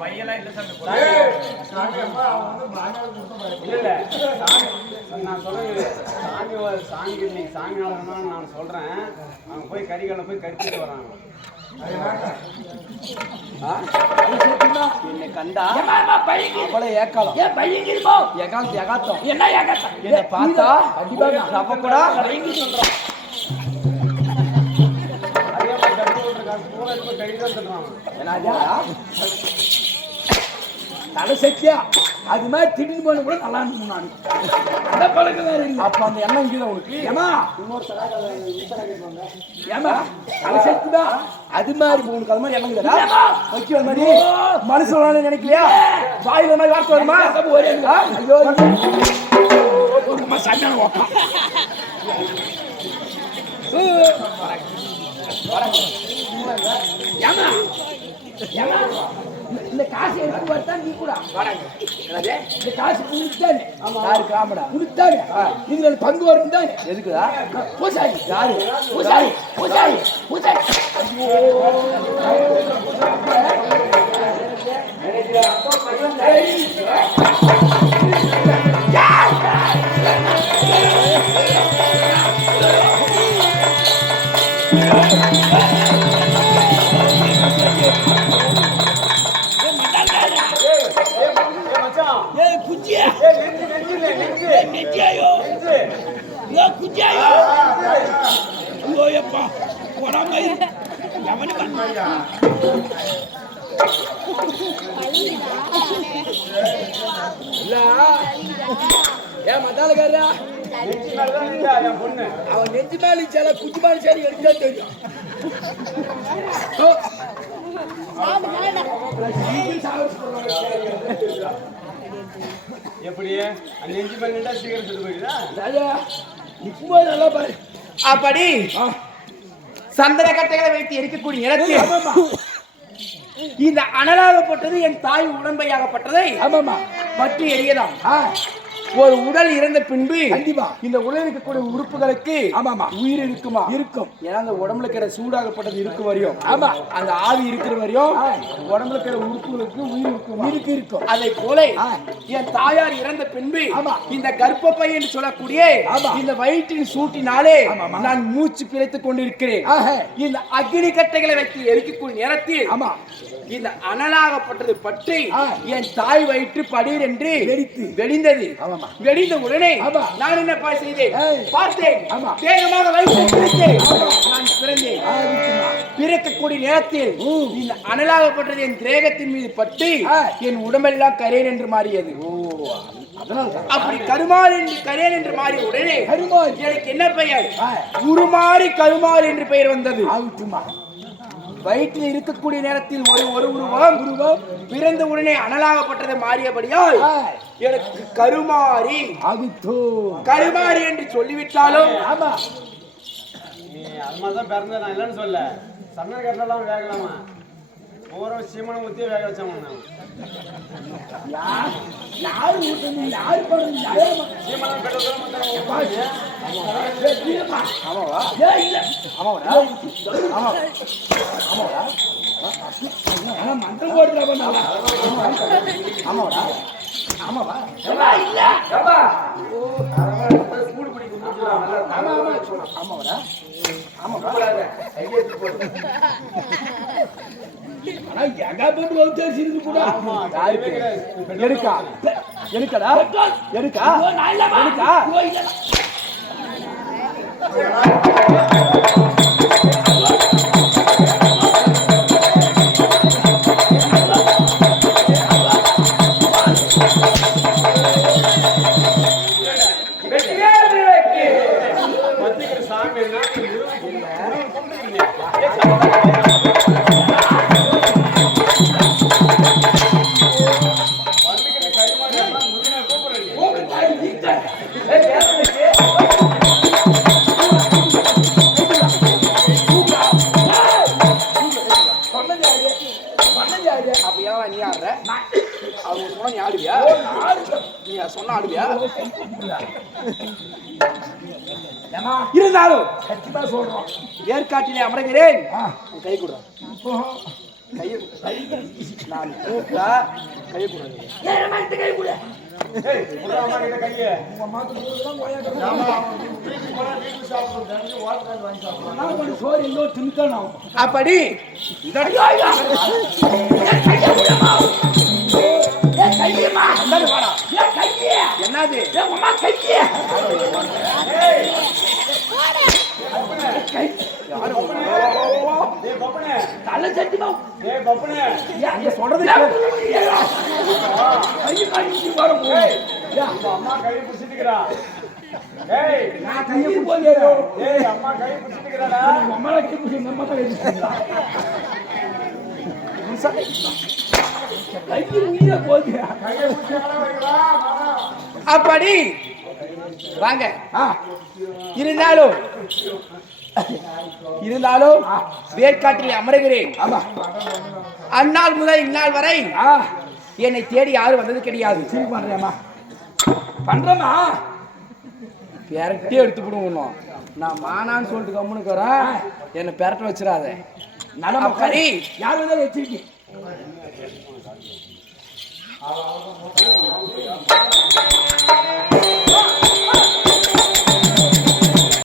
பையெல்லாம் இல்ல சாமி இல்ல இல்ல. சாமி நான் சொல்றேன் சாமி சாமிக்கு இன்னைக்கு சாமி நாளகம்னு நான் சொல்றேன். அவங்க போய் கறிகளை போய் கடிச்சிட்டு வராங்க ஆ? என்னை கண்டா ஏக்காலம் எகாந்த் எகாத்தம் என்னை பார்த்தா ரப்ப கூட அதே மாதிரி கட்டி விட்டுருக்காங்க. பூரா இப்ப கடிதான் சொல்றாங்க. தலை சத்தியா? அது மாதிரி திடீர்னு போன கூட நல்லா இருந்துச்சு நான் அந்த பழக்கம் வேற இல்லை. அப்ப அந்த எண்ணம் இங்கே உனக்கு ஏமா ஏமா தலை சத்திதா? அது மாதிரி உனக்கு அது மாதிரி எண்ணம் இருக்குதா ஏம்மா? வைக்கிற மாதிரி மனசு நினைக்கலையா? வாயில மாதிரி வார்த்தை வருமா? ஆ? ஐயோ ஓக்கா ஏமா ஏமா இந்த காசு எடுத்து வரத்தா நீ கூட? இந்த காசு குடுத்தானே. யாரு காமடா குடுத்தானே. இதுல எனக்கு பங்கு வரும் தானே எதுக்குதா பூசாரி. யாரு? பூசாரி. பூசாரி. பூசாரி. ஏய் குஞ்சியா ஏய் நெஞ்சியாயோ ஏய் குஞ்சியாயோ ஐயோ எப்பா இரு. எவனு பண்ணா இல்ல. ஏன் மத்தாலக்காரா என் பொண்ணு அவன் நெஞ்சு மேலே சில குஞ்சு மேலே சரி எடுத்தா தெரியும். ஓ, எப்படி அந்த நெஞ்சு பண்ணிட்டா சீக்கிரம் செத்து போயிடுதா? நிக்கும்போது நல்லா பாரு. அப்படி ஆ, சந்தன கட்டைகளை வைத்து எரிக்கக்கூடிய ஆமாம்மா இந்த அனலாகப்பட்டது என் தாய் உடம்பையாகப்பட்டதை ஆமாம்மா பற்றி எரியதாம் ஆ. ஒரு உடல் இறந்த பின்பு கண்டிப்பா. இந்த உடலில் இருக்கக்கூடிய உறுப்புகளுக்கு ஆமாம்மா. உயிர் இருக்குமா இருக்கும் ஏன்னா அந்த உடம்புல இருக்கிற சூடாகப்பட்டது இருக்கு வரையும் ஆமா. அந்த ஆவி இருக்கிற வரையும். உடம்புல இருக்கிற உறுப்புகளுக்கு உயிர் இருக்குமா இருக்கு இருக்கும் அதை போல. என் தாயார் இறந்த பின்பு ஆமா. இந்த கர்ப்பப்பை என்று சொல்லக்கூடிய. இந்த வயிற்றின் சூட்டினாலே ஆமாமா. நான் மூச்சு பிழைத்துக் கொண்டிருக்கிறேன். இந்த அக்னி கட்டைகளை வைத்து எரிக்கக்கூடிய நேரத்தில் ஆமா இந்த அனலாகப்பட்டது பற்றி. என் தாய் வயிற்று படீர் என்று வெடித்து. வெடிந்தது. வெடிந்த உடனே. நான் என்ன பா செய்தேன். பார்த்தேன். வேகமாக வயிற்றை நான் பிறந்தேன். பிறக்கக்கூடிய நேரத்தில். இந்த அனலாகப்பட்டது என் தேகத்தின் மீது பட்டு ஆ. என் உடம்பெல்லாம் கரேன் என்று மாறியது தான் அப்படி கருமால் என்று கரேன் என்று மாறிய உடனே கருமால். எனக்கு என்ன பெயர். உருமாறி கருமால் என்று பெயர் வந்தது வயிற்றில் இருக்கக்கூடிய நேரத்தில் ஒரு ஒரு உருவம் உருவம் பிறந்த உடனே அனலாகப்பட்டது மாறியபடியால். எனக்கு கருமாறி ஆகுத்தோ கருமாறி என்று சொல்லிவிட்டாலும் ஆமா. நீ அம்மா தான் பிறந்த நான் இல்லைன்னு சொல்ல. சன்னல் கட்டலாம் வேகலாமா? பூரா சீமனம் ஊற்றியே வேக வச்சாமா நான் யார் ஊட்டணும் யார் பண்ணணும் ஆமாவா? இல்ல. ஆமாவா? மந்திரம் இல்ல. ஆமாவா? ஆமாவா? ஆனா எங்க போட்டு வந்து சிரிச்சு கூட யாருக்கு எடுக்கா எடுக்கடா எடுக்கா எடுக்கா முருகன் கும்பிடுறீங்க. ஏய், சாமி. வந்துக்கிற இருந்தாலும் சத்தியமா சொல்றோம். ஏற்காட்டிலே அமர்கிறேன். கை கொடு. கையை நான் கூப்பிட்டா கையை கொடு. ஏன் அம்மா இந்த கை கொடு? ஏய், என்னது? கை. ஏய், பப்பனே. தலை. ஏன் அங்க சொல்றது. கை அம்மா கையை பிடிச்சிட்டுக்கிறா. ஏய், நான் கையை போலியோ ஏய், அம்மா கையை பிடிச்சிட்டுக்கிறாடா. உங்க அம்மா கை பிடிச்சி அம்மா கை பிடிச்சிங்களா கை உயிரை போகுது கையை பிடிச்சி மேல வைக்கிறா, மாமா. அப்படி. வாங்க. இருந்தாலும் இருந்தாலும் வேர்க்காட்டில் அமருகிறேன். அந்நாள் முதல் இந்நாள் வரை என்னை தேடி யாரும் வந்தது கிடையாது. சரி பண்றேம்மா. பண்றேம்மா. பெரட்டி எடுத்து விடுவோம் நான் மானான்னு சொல்லிட்டு கம்முனுக்குறேன் என்னை பெரட்ட வச்சிடாத. அப்படி. யார் வந்தாலும் வச்சிருக்கீங்க. Thank you.